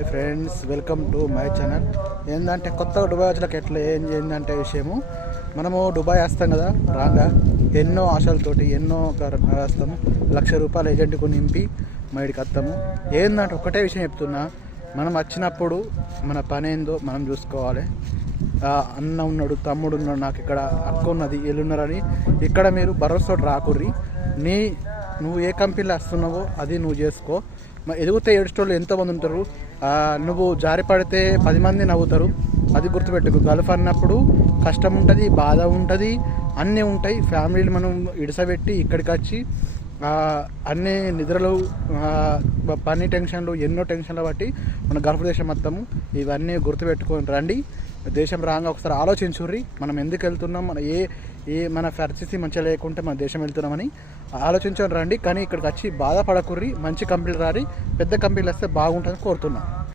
Hi friends, welcome to my channel. ఏంటంటే కొత్తగా Dubai వచ్చాక ఎట్లా ఏం చేయిందంటే విషయము, మనము దుబాయ్ వస్తాం కదా, రాగా ఎన్నో ఆశలతోటి ఎన్నో వస్తాము. ₹1,00,000 ఏజెంట్కు నింపి బయటికి వస్తాము. ఏంటంటే ఒకటే విషయం చెప్తున్నా, మనం వచ్చినప్పుడు మన పని ఏందో మనం చూసుకోవాలి. అన్న ఉన్నాడు, తమ్ముడు ఉన్నాడు, నాకు ఇక్కడ అక్క ఉన్నది, వీళ్ళున్నారని ఇక్కడ మీరు భరోసా రాకుర్రి. నువ్వు ఏ కంపెనీలో వస్తున్నావో అది నువ్వు చేసుకో. ఎదిగితే ఏడుస్టోళ్ళు ఎంతోమంది ఉంటారు. నువ్వు జారి పడితే 10 మంది నవ్వుతారు. అది గుర్తుపెట్టుకు. గల్ఫ్ అన్నప్పుడు కష్టం ఉంటుంది, బాధ ఉంటుంది, అన్నీ ఉంటాయి. ఫ్యామిలీలు మనం ఇడిసబెట్టి ఇక్కడికి వచ్చి అన్ని నిద్రలు, పని టెన్షన్లు, ఎన్నో టెన్షన్లు బట్టి మన గల్ఫ్ దేశం మొత్తము ఇవన్నీ గుర్తుపెట్టుకొని రండి. దేశం రాగా ఒకసారి ఆలోచించుర్రి, మనం ఎందుకు వెళ్తున్నాం, మన పరిస్థితి మంచిగా లేకుంటే మన దేశం వెళ్తున్నామని ఆలోచించుకొని రండి. కానీ ఇక్కడికి వచ్చి బాధపడకుర్రి. మంచి కంపెనీలు రారి, పెద్ద కంపెనీలు వస్తే బాగుంటుందని కోరుతున్నాం.